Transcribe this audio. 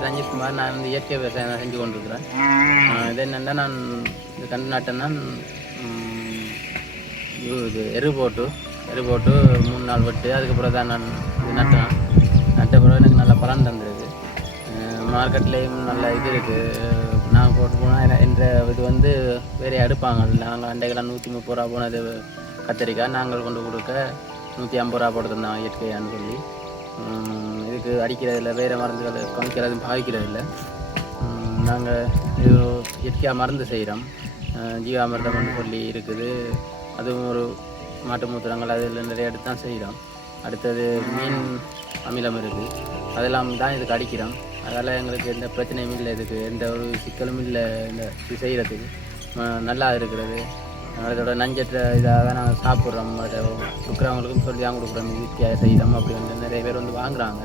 பேர் ரஞ்சித்குமார். நான் வந்து இயற்கை விவசாயம் தான் செஞ்சு கொண்டிருக்கிறேன். இது என்னென்னா நான் இந்த கண்டு நாட்டேன்னா இது எரு போட்டு 3 நாள் விட்டு அதுக்கப்புறம் தான் நான் இது நட்டேன். நட்ட பிறகு எனக்கு நல்ல பலன் தந்துருக்கு. மார்க்கெட்லேயும் நல்ல இது இருக்குது. நான் போட்டு போனால் என்ற இது வந்து வேறு எடுப்பாங்க. நாங்கள் அண்டைக்கெல்லாம் 130 ரூபா போனது கத்திரிக்காய் நாங்கள் கொண்டு கொடுக்க 150 ரூபா போட்டு தந்தாங்க இயற்கையான்னு சொல்லி. இதுக்கு அடிக்கிறதில்ல, வேறு மருந்துகள் கமிக்கிறதும் பாவிக்கிறதில்லை. நாங்கள் இது இயற்கையாக மருந்து செய்கிறோம். ஜீவாமிர்தம்னு சொல்லி இருக்குது. அதுவும் ஒரு மாட்டு மூத்திரங்கள் அதில் நிறைய எடுத்து தான் செய்கிறோம். அடுத்தது மீன் அமிலம் இருக்குது, அதெல்லாம் தான் இதுக்கு அடிக்கிறோம். அதனால் எங்களுக்கு எந்த பிரச்சனையும் இல்லை, இதுக்கு எந்த ஒரு சிக்கலும் இல்லை. இந்த இது செய்கிறதுக்கு நல்லா இருக்கிறது. அதோட நஞ்சற்ற இதாக தான் நாங்கள் சாப்பிட்றோம். அதை கொடுக்குறவங்களுக்கும் சொல்லி தான் கொடுக்குறோம், இயற்கையாக செய்கிறோம். அப்படி வந்து நிறைய பேர் வந்து வாங்குகிறாங்க.